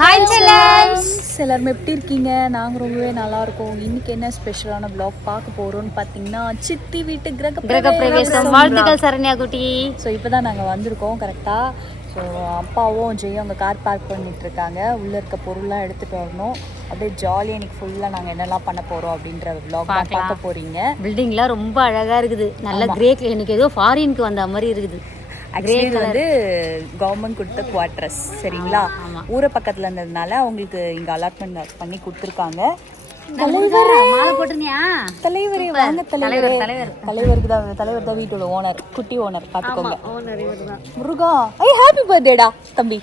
Hi செல்லம்ஸ், எல்லாரும் எப்படி இருக்கீங்க? நாங்கள் ரொம்பவே நல்லா இருக்கோம். இன்னைக்கு என்ன ஸ்பெஷலான vlog பார்க்க போகிறோம்னு பார்த்தீங்கன்னா, சித்தி வீட்டு கிரகப்பிரவேசம் வாழ்த்துக்கள் சரண்யா குட்டி. ஸோ இப்போ தான் நாங்கள் வந்திருக்கோம் கரெக்டாக. ஸோ அப்பாவும் ஜெயும் அங்கே கார் பார்க் பண்ணிட்டு இருக்காங்க. உள்ளே இருக்க பொருள்லாம் எடுத்துகிட்டு வரணும். அப்படியே ஜாலியாக இன்னைக்கு ஃபுல்லாக நாங்கள் என்னெல்லாம் பண்ண போகிறோம் அப்படின்ற vlog தான் பார்க்க போகிறீங்க. பில்டிங்லாம் ரொம்ப அழகாக இருக்குது. நல்ல கிரே, எனக்கு ஏதோ ஃபாரினுக்கு வந்த மாதிரி இருக்குது. ஆக்சுவலி வந்து கவர்மெண்ட் கொடுத்த குவார்டர்ஸ், சரிங்களா? ஊரை பக்கத்தில் இருந்ததுனால அவங்களுக்கு இங்கே அலாட்மெண்ட் பண்ணி கொடுத்துருக்காங்க. தலைவர் தான் வீட்டோட ஓனர், குட்டி ஓனர். பாத்துக்கோங்க முருகா. ஐ ஹாப்பி பர்த்டேடா தம்பி.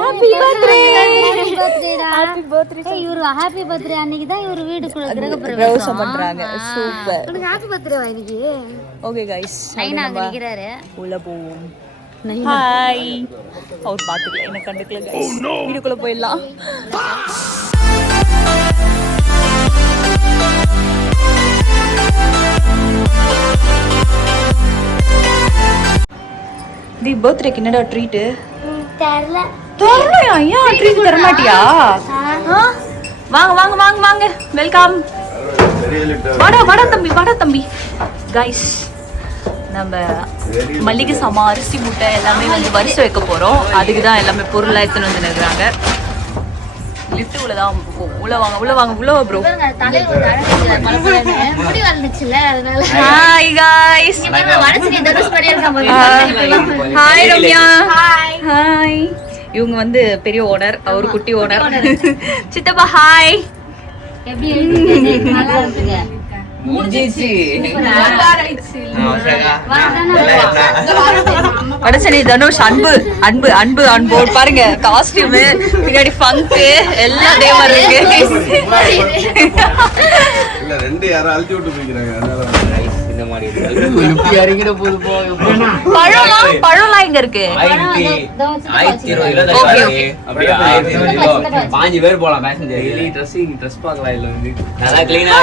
Happy birthday. Happy birthday. இவரு ஹாப்பி பர்த்டே அன்னைக்கு தான் இவரு வீட்டுக்குள்ள கிரகப்பிரவேசம் பண்றாங்க. சூப்பர். உங்களுக்கு ஹாப்பி பர்த்டே வா இன்னைக்கு. ஓகே गाइस, நைனா அங்க நிக்கறாரு. உள்ள போவோம். ஹாய். அவர் பாத்துக்கல, என்ன கண்டுக்கல गाइस. வீட்டுக்குள்ள போயிடலாம். தி பர்த்டேக்கு என்னடா ட்ரீட்? தெரியல. தெரியலையா? ஏன் ட்ரீட் தர மாட்டியா? வாங்க வாங்க வாங்க வாங்க, வெல்கம். வாடா தம்பி. கைஸ், நம்ம மல்லிகை சாமான், அரிசி மூட்டை எல்லாமே வந்து வரிசை வைக்க போறோம். அதுக்கு தான் எல்லாமே பொருளாக எடுத்துன்னு வந்து நிற்கிறாங்க. லிஃப்ட் உள்ளதான். உள்ள வாங்க ப்ரோ. முடி வந்துச்சுல, அதனால hi guys. Hi Ramya. Hi. இவங்க வந்து பெரிய ஓனர், அவர் குட்டி ஓனர். சித்தப்பா ஹாய். எப்படி இருக்கீங்க? நல்லா இருக்கீங்க. முடிஞ்சிச்சு. வடசனி தனுஷ் அன்பு பாருங்க. காஸ்டியூம் பின்னாடி ஃபங்க் எல்லாம் அதே மாதிரி இருக்கு. இல்ல ரெண்டு யாரோ அழுத்தி விட்டு போய்க்கிறாங்க. அதனால இந்த மாதிரி பழம்லாம் இங்க இருக்கு. 5 பேர் போலாம் பேசஞ்சர். ட்ரெஸ் பார்க்கலாம். இல்ல வந்து நல்லா கிளீனா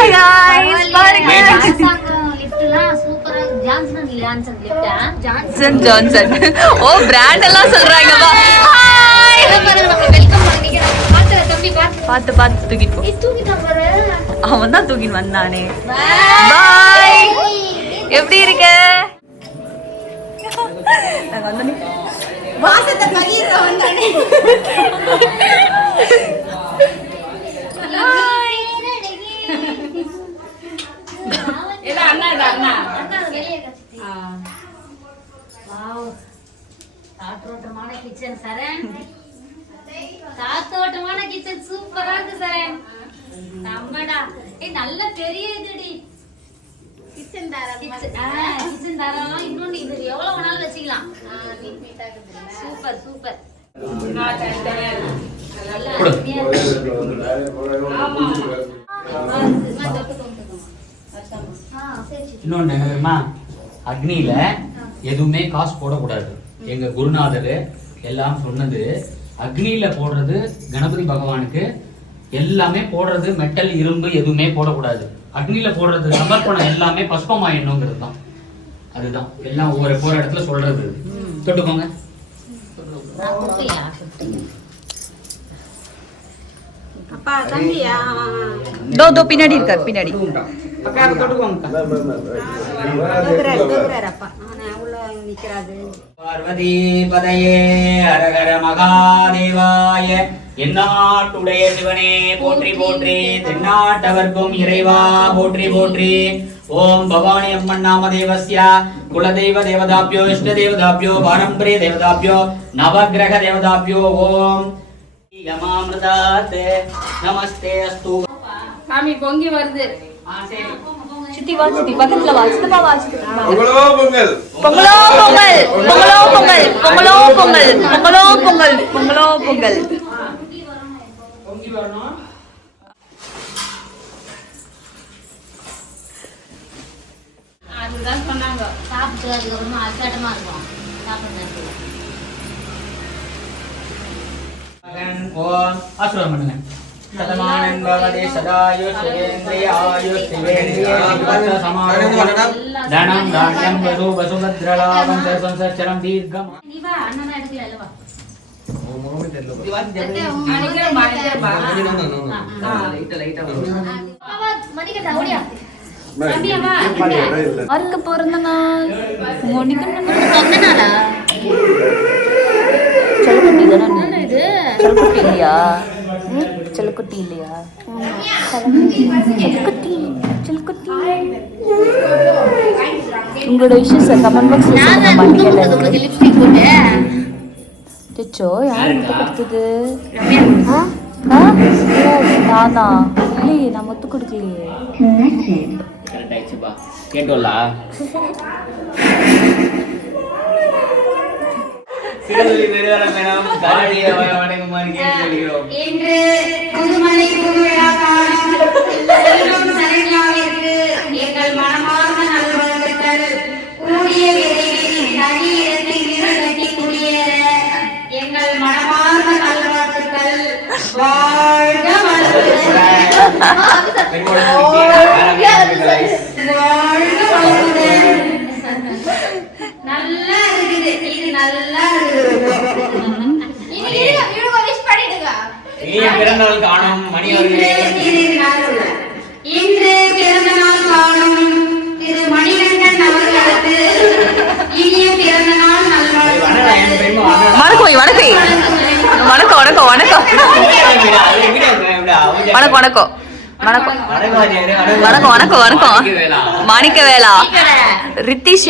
ஜான்சன். ஓ, பிராண்ட் எல்லாம் சொல்றாங்க. பாத்து தூக்கிட்டு போ. அவன் தான் தூக்கிட்டு வந்தானே. பாய். எப்படி இருக்க? நாங்க வந்தோனே வாசத்தை பகிர்ற வந்தானே. காத்தோட்டமான கிச்சன் சரண். காத்தோட்டமான கிச்சன் சூப்பரா இருக்கு சரண். நம்மடா நல்ல பெரிய இதுடி கிச்சன் தாராளமா. இன்னொன்னு இது எவ்வளவு வேணாலும் வச்சுக்கலாம். சூப்பர். இன்னொன்னு என்னமா, அக்னியில எதுவுமே காசு போடக்கூடாது. எங்க குருநாதர் எல்லாம் சொன்னது, அக்னியில போடுறது கணபதி பகவானுக்கு, எல்லாமே போடுறது மெட்டல் இரும்பு எதுவுமே போடக்கூடாது. அக்னியில போடுறது சமர்ப்பணம் எல்லாமே பஸ்பமாயிடணுங்கிறது தான். அதுதான் எல்லாம் ஒவ்வொரு போற இடத்துல சொல்றது. தொட்டுக்கோங்க. அப்பா தம்பியா தோ பின்னாடி இருக்கார். பின்னாடி பார்வதி பதையே ஹரஹர மகாதேவாய. எந்நாட்டுடைய சிவனே போற்றி போற்றி, தென்னாட்டவர்க்கும் இறைவா போற்றி போற்றி. ஓம் பவானி அம்மன் நாமதேவஸ்ய குலதெய்வ தேவதாப்யோ இஷ்ட தேவதாப்யோ பாரம்பரிய தேவதாப்யோ நவகிரக தேவதாப்யோ ஓம் யமாமிருதாத் நமஸ்தே அஸ்து. சாமி பொங்கி வருது. சித்தி வா, சித்தி பக்கத்துல வா. சித்தப்பா வா. பொங்கலோ பொங்கல். பொங்கி வரணும். அதுதான் சொன்னாங்க. சாப்பிட்டு அதுக்கப்புறமா அசாட்டமா இருக்கும். சாப்பிட்டு ஓம் ஆசீர்வாதம் பண்ணுங்க. சதமானன் பவதே சதாயு சிவேந்திரிய ஆயு சிவேந்திரிய விபத்த சமாரோகம் தனம் தானியம் வசு வசுபத்ரலாபம் சர்வம் சச்சரம் தீர்க்கம். நீ வா, அண்ணனா எடுக்கல வா. அவருக்கு பிறந்த நாள் சொந்த நாளா செல்லக்குட்டி தானே இது செல்லக்குட்டி இல்லையா செல்லக்குட்டி இல்லையா செல்லக்குட்டி செல்லக்குட்டி உங்களோட விஷயத்தை கமெண்ட் பாக்ஸ்ல சொல்லுங்க மாட்டீங்க லிப்ஸ்டிக் போட்டு தெச்சோ யார் முத்து கொடுத்தது நானா இல்லையே நான் முத்து கொடுக்கலையே கரெக்ட் ஆயிடுச்சுப்பா கேட்டோம்லா சிறுவலி பெருவர மேடம் காலிய வணக்கமாறு கேட்டுக்கிறோம். இன்று புதுமலை புதுவிழா காணும் செல்வம் சரண்யாவிற்கு எங்கள் மனமார்ந்த நல்வாழ்த்துக்கள். கூடிய விரைவில் தனி இடத்தில் வீடு கட்டி குடியேற எங்கள் மனமார்ந்த நல்வாழ்த்துக்கள். வாழ்க வளமுடன். வாழ்க வளமுடன். நல்லா இருக்குது இது நல்லா இனிய பிறந்த நாள் காணும் மணி அவர்களே. இன்று பிறந்த நாள் காணும் திரு மணிகண்டன் அவர்களுக்கு இனிய பிறந்த நாள் நல்வாழ்த்துக்கள். வணக்கம் வணக்கம் வணக்கம் வணக்கம் வணக்கம் வணக்கம் வணக்கம் வணக்கம் வணக்கம் வணக்கம் வணக்கம் மாணிக்க வேலா ரித்திஷ்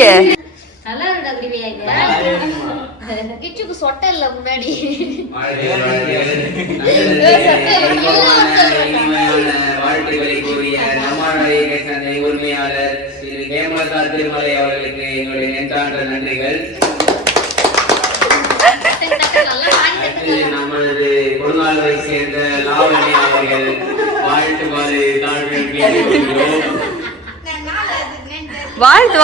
நல்லா இருக்கா குடிவையா இது கிச்சுக்கு சொட்ட இல்ல முன்னாடி வாழ்த்துக்களை கூறிய நம்மாடைய சந்தை உரிமையாளர் திரு ஹேமலதா திருமலை அவர்களுக்கு எங்களுடைய நெஞ்சார்ந்த நன்றிகள். நமது கொடுங்கால்வை சேர்ந்த லாவணி அவர்கள் வாழ்த்துமாறு வாழ்த்து வாழ்த்து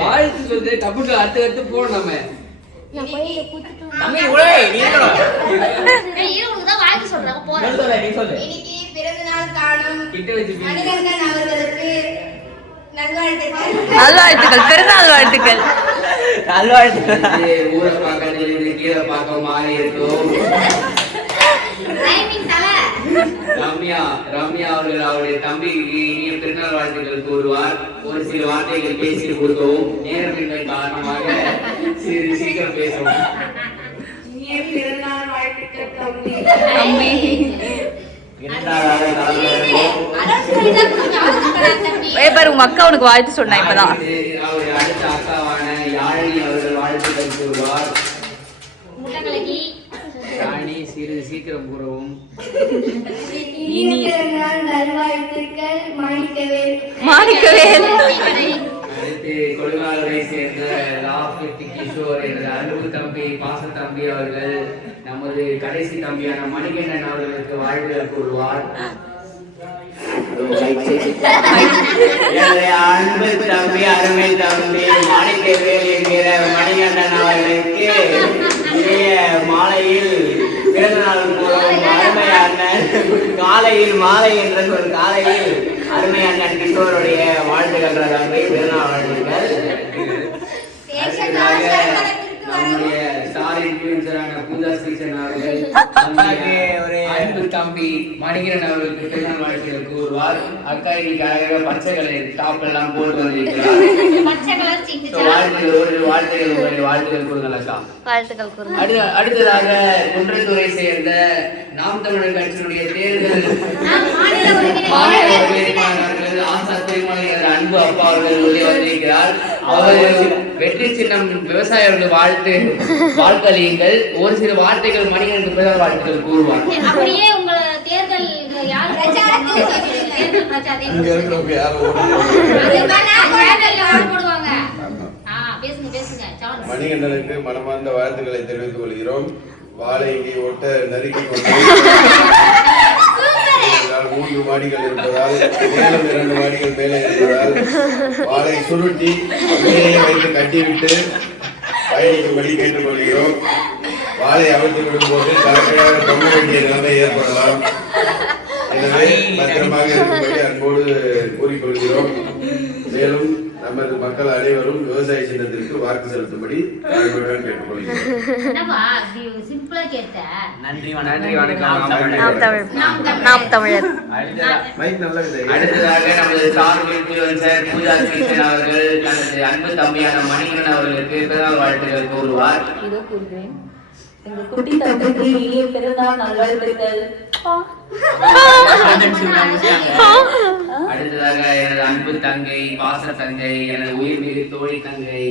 வாழ்த்து சொல்லு டப்புட்டு அடுத்து போறோம் நம்ம தம்பி உடே நீ தான் வாழ்த்து சொல்றாங்க போறேன் சொல்லு நீ சொல்லு. இன்னைக்கு பிறந்த நாள் காணும் கிட்ட வச்சு மணிகண்டன் அவர்களுக்கு நல்வாழ்த்துக்கள். நல்வாழ்த்துக்கள் பெருநாள் வாழ்த்துக்கள் ஊரை பக்கத்தில் இருந்து கீழே பார்க்க மாறி இருக்கும். டைமிங் தல ரம்யா அவர்கள் அவருடைய தம்பிக்கு இனிய பிறந்தநாள் வாழ்த்துக்கள் கூறுவார். ஒரு சில வார்த்தைகள் பேசி கொடுக்கவும் நேரமின்மை காரணமாக சீக்கிரம் பேசவும். இனிய பிறந்தநாள் வாழ்த்துக்கள் தம்பி. பாரு உங்க அக்கா உனக்கு வாழ்த்து சொன்னா இப்பதான் அவருடைய அடுத்த அக்காவான யாழினி அவர்கள் வாழ்த்துக்கள் கூறுவார். முட்டக்கலக்கி ராணி சிறிது சீக்கிரம் கூறவும். நல்வாழ்த்துக்கள் மாணிக்கவேல். மாணிக்கவேல் அடுத்து கொடுங்காலூரை சேர்ந்த லாஃபித் கிஷோர் என்ற அன்பு தம்பி பாச தம்பி அவர்கள் நமது கடைசி தம்பியான மணிகண்டன் அவர்களுக்கு வாழ்த்துக்கள் கூறுவார். அன்பு தம்பி அருமை தம்பி மாணிக்கவேல் என்கிற மணிகண்டன் அவர்களுக்கு மாலையில் பிறந்த நாள் மூலம் அருமை அண்ணன் காலையில் மாலை என்ற ஒரு காலையில் அருமை அண்ணன் கிஷோருடைய வாழ்த்துக்கள் தம்பி பிறந்தநாள் வாழ்த்துக்கள். நம்முடைய ஸ்டார் இன்ஃபுளுசரான பூஜா ஸ்ரீசன் அவர்கள் ஒரு அன்பு தம்பி மணிகரன் அவர்களுக்கு பிறந்தநாள் வாழ்த்துக்கள் கூறுவார். அக்கா இன்னைக்கு அழகாக பச்சை கலர் டாப் எல்லாம் போட்டு வந்திருக்கிறார். வாழ்த்துக்கள் கூறுங்கள் அக்கா. வாழ்த்துக்கள் கூறுங்க. அடுத்ததாக குன்றத்தூரை சேர்ந்த நாம் தமிழர் கட்சியினுடைய தேர்தல் ஆசா திருமலை அன்பு அப்பா அவர்கள் உள்ளே வந்திருக்கிறார். அவர்கள் வெற்றி சின்னம் விவசாயிகளுக்கு வாழ்த்தளியுங்கள். ஒரு சில வார்த்தைகள் மணிகனுக்கு பிறகு வாழ்த்துக்கள் கூறுவார். அப்படியே உங்க தேர்தல் யார் இங்க இருக்கிறவங்க யாரும் போடுவாங்க. பேசுங்க பேசுங்க. மணிகண்டனுக்கு மனமார்ந்த வாழ்த்துக்களை தெரிவித்துக் கொள்கிறோம். வாழை இங்கே ஒட்ட நறுக்கி கொண்டு 3 மாடிகள் இருப்பதால் மேலும் 2 மாடிகள் மேலே இருப்பதால் வாழை சுருட்டி மேலே வைத்து கட்டிவிட்டு பயணிக்கும்படி கேட்டுக்கொள்கிறோம். வாழை அவிழ்த்து விடும்போது தலைமையாக தொங்க வேண்டிய நிலைமை ஏற்படலாம். எனவே பத்திரமாக இருக்கும்படி அன்போடு கூறிக்கொள்கிறோம். மேலும் நமது மக்கள் அனைவரும் விவசாய சின்னத்திற்கு வாக்கு செலுத்தும்படி தாழ்மையுடன் கேட்டுக்கொள்கிறேன். என்னப்பா அப்படி சிம்பிளா கேட்ட? நன்றி வணக்கம். நாம் தமிழர். மைக் நல்லா இருக்குது. அடுத்ததாக நமது ஸ்டார் இன்ஃப்ளூயன்சர் பூஜா கிருஷ்ணன் அவர்கள் தனது அன்பு தம்பியான மணிகண்டன் அவர்களுக்கு பிறந்தநாள் வாழ்த்துக்கள் கூறுவார். இதோ கூறுகிறேன். எங்க குட்டி தம்பிக்கு இனிய பிறந்தநாள் நல்வாழ்த்துக்கள். அடுத்ததாக எனது அன்பு தங்கை, பாச தங்கை, எனது உயிர்மிகு தோழி தங்கை.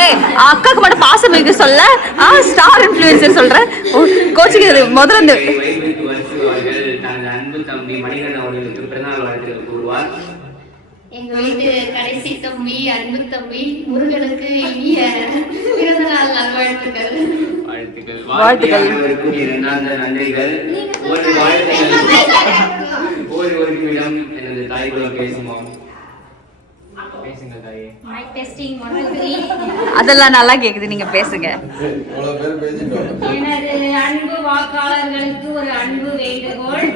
ஏய், அக்காக்கு மட்டும் பாசம் மிகு சொல்ல, ஸ்டார் இன்ஃப்ளூயன்சர் சொல்றேன். கோச்சிக்கிறது முதல்ல வைகுக்கு வசு அவர்கள் தனது அன்பு தம்பி மணிகண்டன் அவர்களுக்கு பிறந்தநாள் வாழ்த்துக்கள் கூறுவார். எங்க வீட்டு கடைசி தம்பி, அன்பு தம்பி முருகனுக்கு இனிய பிறந்தநாள் நல்வாழ்த்துக்கள். வாழ்த்துக்கள். நன்றிகள். ஒரு நிமிடம் எனது தாய்க்குள்ள பேசுவோம். பேசுங்க தாயே. Mic testing 1 2 3. அதெல்லாம் நல்லா கேக்குது, நீங்க பேசுங்க. இவ்வளவு பேர் பேசிட்டோம். எனது அன்பு வாக்காளர்களுக்கு ஒரு அன்பு வேண்டுகோள்.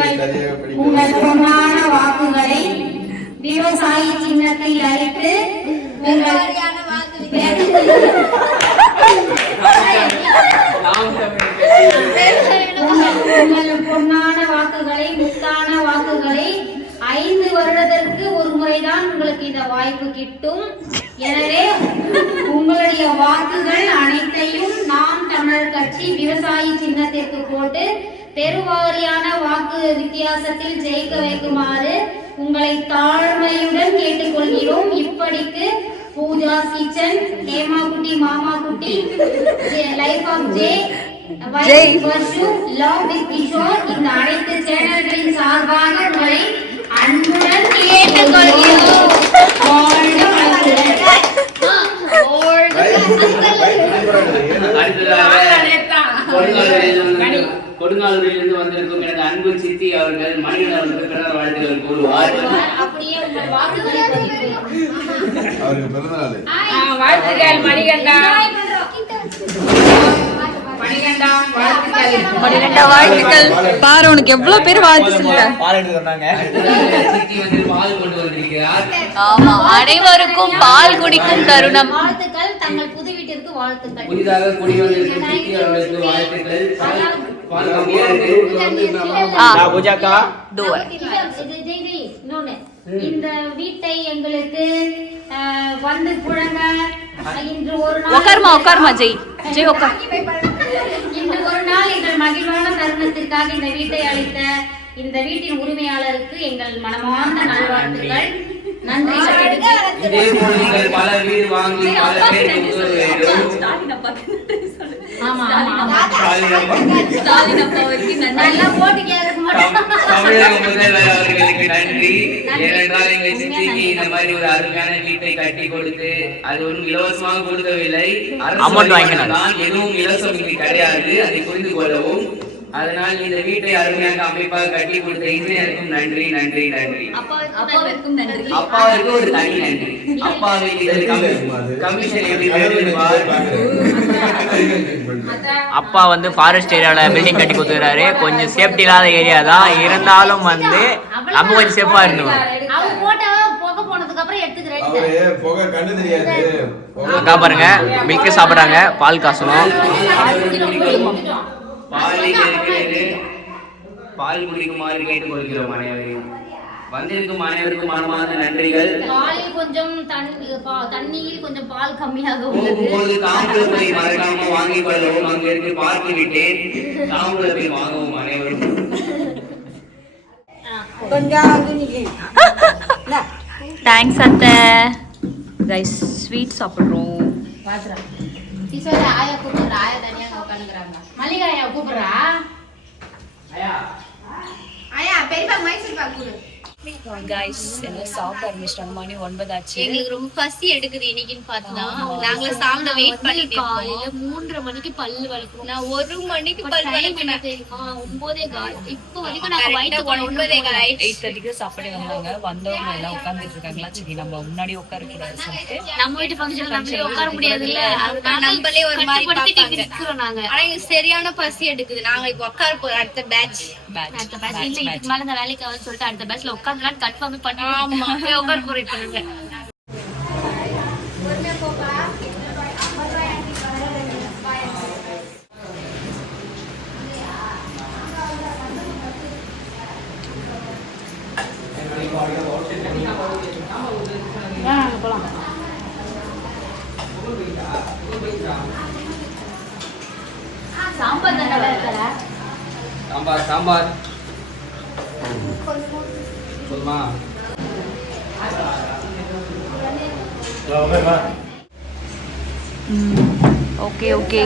படிக்க உங்கள் பொன்னான வாக்குகளை விவசாயி சின்னத்தில் அளித்து உங்கள் பொன்னான வாக்குகளை, முத்தான வாக்குகளை 5 வருடத்திற்கு ஒரு முறைதான் உங்களுக்கு இந்த வாய்ப்பு கிட்டும். எனவே உங்களுடைய வாக்குகள் அனைத்தையும் நாம் தமிழர் கட்சி விவசாயி சின்னத்திற்கு போட்டு பெருவாரியான வாக்கு வித்தியாசத்தில் ஜெயிக்க வைக்குமாறு உங்களை தாழ்மையுடன் கேட்டுக்கொள்கிறோம். இப்படிக்கு Pooja kitchen, Hema Kutty, Mama Kutty, life of J, Varshu, love with Kishore, இந்த அனைத்து சேனல்களின் சார்பாக உங்களை அன்புடன் கேட்டுக்கொள்கிறோம். கொடுங்காலூரிலிருந்து வந்திருக்கும் எனது அன்பு சித்தி அவர்கள் மணிகண்டன் அவர்களுக்கு பிறந்த வாழ்த்துக்கள் கூறுவார். அப்படியே உங்கள் வாக்குகளை அவருக்கு பிறந்தநாள். வாழ்த்துக்கள் மணிகண்டா. மணிகண்டா வாழ்த்துக்கள். பாரு, உனக்கு எவ்வளவு பேர் வாழ்த்து சொல்லிட்டாங்க. சித்தி வந்து பால் கொண்டு வந்திருக்கிறார். ஆமா, அனைவருக்கும் பால் குடிக்கும் தருணம். வாழ்த்துக்கள். தங்கள் புது வீட்டிற்கு வாழ்த்துக்கள். புதிதாக குடி வந்திருக்கும் சித்தி அவர்களுக்கு வாழ்த்துக்கள். பால் கம்மியா இருக்கு. இன்னொன்னு, இந்த வீட்டை எங்களுக்கு வந்து புழங்க இன்று ஒரு நாள் உட்காருமா ஜெய் உட்கார். இன்று ஒரு நாள் எங்கள் மகிழ்வான தருணத்திற்காக இந்த வீட்டை அளித்த இந்த வீட்டின் உரிமையாளருக்கு எங்கள் மனமார்ந்த நல்வாழ்த்துக்கள். நன்றி. இதே போல நீங்கள் பல வீடு வாங்கி பல பேருக்கு உதவ வேண்டும். தமிழக முதல்வர் அவர்களுக்கு நன்றி. ஏனென்றால் எங்கள் சித்திக்கு இந்த மாதிரி ஒரு அருமையான வீட்டை கட்டி கொடுத்து அது ஒன்றும் இலவசமாக கொடுக்கவில்லை, அரசு எதுவும் இலவசம் இங்கு கிடையாது, அதை புரிந்து கொள்ளவும். அதனால் இந்த வீட்டை அருமையாக அமைப்பாக கட்டி கொடுத்த இன்ஜினியருக்கும் நன்றி நன்றி நன்றி. அப்பாவிற்கு ஒரு தனி நன்றி. அப்பாவுக்கு கமிஷன் எப்படி அப்பா வந்து ஃபாரஸ்ட் ஏரியால பில்டிங் கட்டி கொடுத்துறாரு. கொஞ்சம் சேஃப்டி இல்லாத ஏரியா தான், இருந்தாலும் வந்து நம்ம கொஞ்சம் சேஃபா இருந்தோம். அக்கா பாருங்க, மில்க் சாப்பிடுறாங்க, பால் காசணும். பால் குடிக்குமாறு கேட்டுக்கொள்கிறோம் அனைவரையும். வந்திருக்கும் அனைவருக்கும் மனமார்ந்த நன்றிகள். பாலில் கொஞ்சம் தண்ணியில் கொஞ்சம் பால் கம்மியாக உள்ளது. போகும்போது தாம்பூலத்தை மறக்காம வாங்கிக் கொள்ளவும். அங்கிருந்து பார்த்து விட்டேன், தாம்பூலத்தை வாங்கவும் அனைவரும். தேங்க்ஸ் அத்தை. கைஸ், ஸ்வீட் சாப்பிடுறோம். கிஷோர் ஆயா கூப்பிடுறா, ஆயா தனியா உட்காந்துக்கிறாங்க. மல்லிகா ஆயா கூப்பிடுறா. ஆயா பெரியப்பா மைசூர் பாக்கு கொடு. கைஸ், எல்லாம் சாப்பிட ஆரம்பிச்சிட்டாங்க. மணி 9 ஆச்சு. எங்களுக்கு ரொம்ப பசி எடுக்குது இன்னைக்குன்னு பார்த்தா. நாங்க சாப்பிட வெயிட் பண்ணிட்டு இருக்கோம். காலையில 3:30 மணிக்கு பல்லு வலிக்கும். நான் 1 மணிக்கு பல்லு வலிக்கிறேன் தெரியுமா? 9:15. இப்போ வரைக்கும் நாங்க வயித்து 9:15 8:30 சாப்பிட வந்தாங்க. வந்தவங்க எல்லாம் உட்கார்ந்துட்டு இருக்காங்களா, சரி நம்ம முன்னாடி உட்கார கூடாது சொல்லிட்டு நம்ம வீட்டு ஃபங்க்ஷன்ல நம்மளே உட்கார முடியாது இல்ல, நம்மளே ஒரு மாதிரி பாப்பாங்க நாங்க. ஆனா எனக்கு சரியான பசி எடுக்குது. நாங்க இப்போ உட்கார போறோம். அடுத்த பேட்ச் இல்ல, இதுக்கு மேல இந்த வேலைக்கு ஆகும்னு சொல்லிட்டு அடுத்த பேட்ச்ல உட்கார உட்காந்துலாம் கன்ஃபார்ம் பண்ணி உட்காந்து போறேன். சாம்பார் தானே சாம்பார் சாம்பார் சொல்லுமா? Okay okay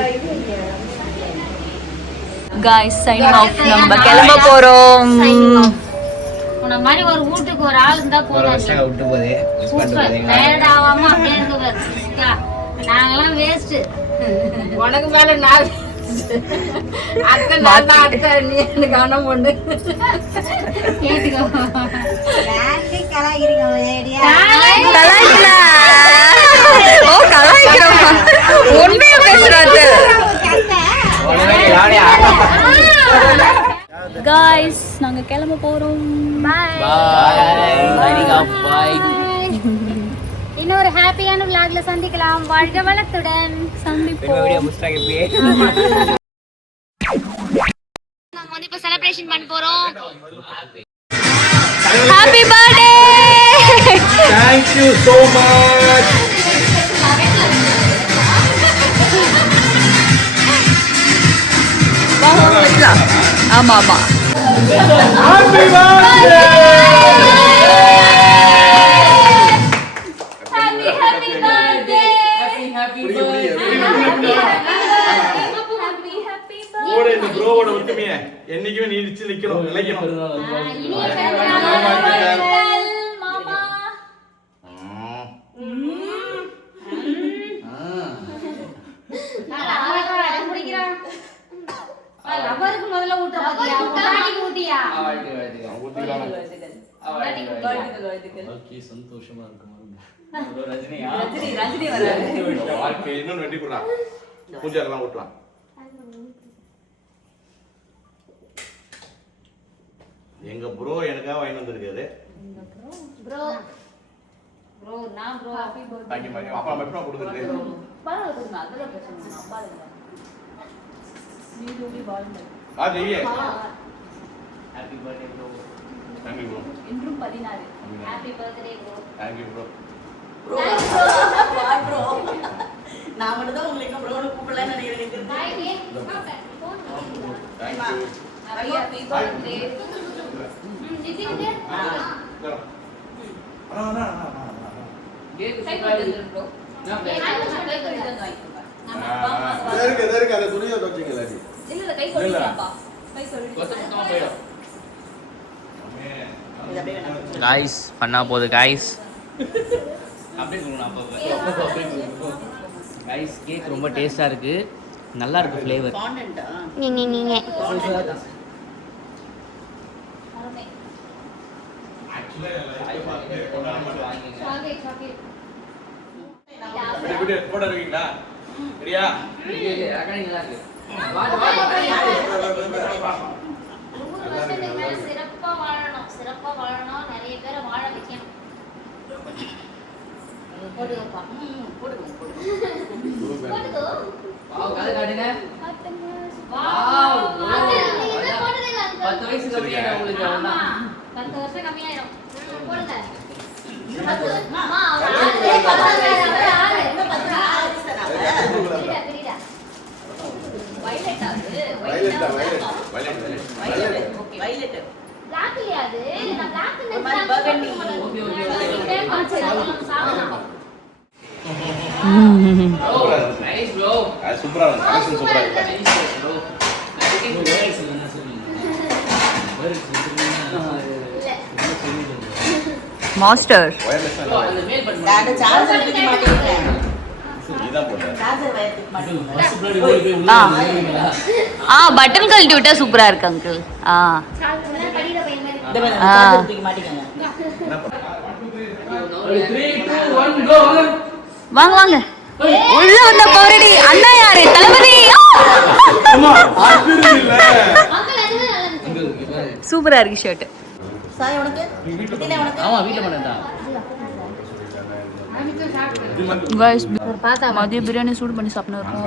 guys signing off. நம்ம கிளம்ப போறோம். உன்ன மாதிரி ஒரு வீட்டுக்கு ஒரு ஆள் இருந்தா போதும். விட்டு போதே டயர்ட் ஆகாம அப்படியே இருக்கு. நாங்கெல்லாம் வேஸ்ட். உனக்கு மேல நான் அத்தை நான் தான் அத்தை, நீ எனக்கு கவனம் கொண்டு கேட்டுக்கோ. உண்மையா பேசுறாரு காய்ஸ். நாங்க கிளம்ப போறோம். இன்னொரு ஹாப்பியான vlogல சந்திக்கலாம். வாழ்க வளத்துடன் சந்திப்போம். நாங்க வந்து இப்ப செலிப்ரேஷன் பண்ண போறோம். Happy birthday. Thank you so much. ஆமா ஆமா. Happy birthday. இந்த ப்ரோவோட ஒத்துமைய என்னைக்குமே நீடிச்சு நிக்கணும், நிலைக்கணும். லவருக்கு முதல்ல ஊட்ட பாத்தியா? பொண்டாட்டிக்கு ஊட்டியா? இன்னொன்னு வெட்டி கொடுறான், பூஜை எல்லாம் ஊட்டலாம். எங்க ப்ரோ எனக்காக வாங்கி வந்திருக்காரு. ப்ரோ ப்ரோ நான் bro happy birthday. Thank you ma'am. அப்பா மெட்ரோ கொடுத்துருக்கு. ஆ ஜெயியே. Happy birthday bro. Thank you bro. இன்றும் 16. Happy birthday bro. Thank you bro. Bro நான் மட்டும் தான் உங்களுக்கு ப்ரோன்னு கூப்பிடலாம்னு நினைக்கிறேன். பை டே. Thank you. Happy birthday. நிதிங்க. கேக் கை சூப்பரா கொடுங்க இருக்கு ப்ரோ. நான் இருக்கு அந்த துணியை தோச்சிங்களா ஜி? இல்ல கை சொல்லிடுப்பா. கை சொல்லிடு. கொத்தமல்லி போய்டும். காய்ஸ் பண்ணா போகுது காய்ஸ். அப்படியே சொல்லணும் அப்போ. கைஸ் கேக் ரொம்ப டேஸ்டா இருக்கு. நல்லா இருக்கு ஃப்ளேவர். காண்டன்ட்டா நீங்க சாக்லேட் சாக்லேட். வீடியோ போட்டோ இருக்கீங்களா? ரெடியா? சிறப்பா வாழணும், சிறப்பா வாழணும், நிறைய பேரை வாழ வைக்கணும். போட்டுக்கப்பா. போட்டுக்கோ. வாவ். 10 வயசு கம்மியா உங்களுக்கு ஆமா. அவ்வளவுதான். 10 வருஷம் கம்மியாயிரும். போடுங்க. வைலட் பிளாக் இல்லையா அது? நான் பிளாக் ஒரு மாதிரி burgundy. Nice bro. சூப்பரா இருக்கு. கலெக்ஷன் சூப்பரா இருக்கு. Nice bro. மாஸ்டர். வயர்லெஸ் எல்லாம் நான் சார்ஜர் தூக்கி மாட்டேங்கிறேன். நீதான் போட்ட. சார்ஜர் வயர் தூக்கி மாட்டேங்கிறேன். பட்டன் கழட்டி விட்டா சூப்பரா இருக்கு அங்கிள். இந்த மாதிரி சார்ஜர் தூக்கி மாட்டேங்க. வாங்க வாங்க உள்ள வந்த போரடி. அண்ணா யாரு? தளபதி. அம்மா ஆச்சரியம் இல்ல. சூப்பரா இருக்கு ஷர்ட். சாய் உனக்கு தினே உனக்கு ஆமா வீட்ல பண்ணதான் गाइस மதிய பிரியாணி சூடு பண்ணி சாப்பிட்டு இருக்கோம்.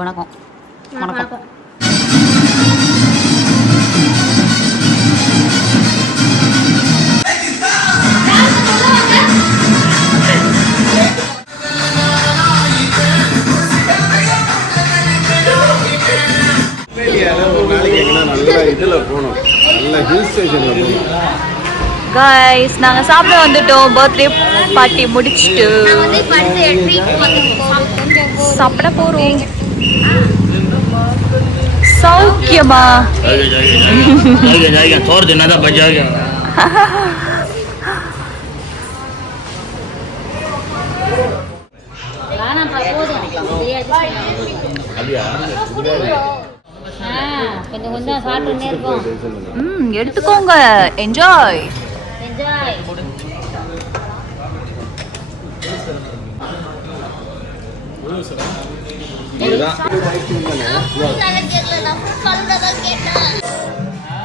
வணக்கம் வணக்கம். ஒரு நாளைக்கு எங்கன்னா நல்ல இதுல போகணும், நல்ல ஹில் ஸ்டேஷன்ல போகணும். गाइस நாங்க சாப்பிட வந்துட்டோம். பர்த்டே பார்ட்டி முடிச்சிட்டு சாப்பிட போறோம். சௌக்கியமா छोड़ देना था बजा गया கொஞ்சம் கொஞ்சம் சாப்பிட்டுன்னே இருக்கோம். எடுத்துக்கோங்க. Enjoy.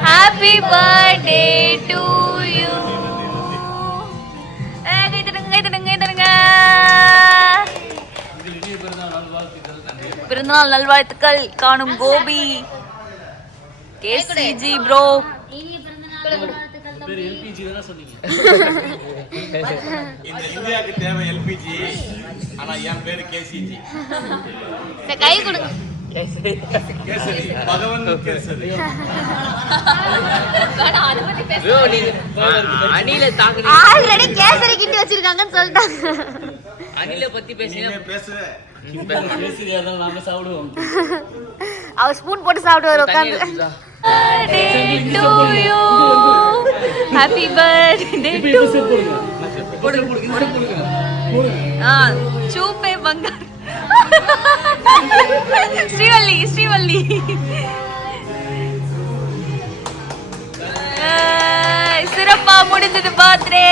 Happy birthday to you. பிறந்தநாள் நல்வாழ்த்துக்கள் காணும் கோபி கேசிஜி ப்ரோ. இனிய பிறந்தநாள் வாழ்த்துக்கள் தம்பி. இந்த இந்தியாவுக்கு தேவை எல்பிஜி, ஆனா என் பேரு கேசிஜி. கை கொடுங்க. கேசரி பகவன் கேசரி. அணில தாங்க ஆல்ரெடி கேசரி கிட்டி வச்சிருக்காங்கன்னு சொல்லிட்டாங்க. அணில பத்தி பேசினா பேசுற கேசரியா தான் நாம சாப்பிடுவோம். அவர் ஸ்பூன் போட்டு சாப்பிடுவார் உட்காந்து. ஹாப்பி பர்த்டே டு சூப்பே பங்கார். ஸ்ரீவல்லி ஸ்ரீவல்லி சிறப்பா முடிஞ்சது பர்த்டே.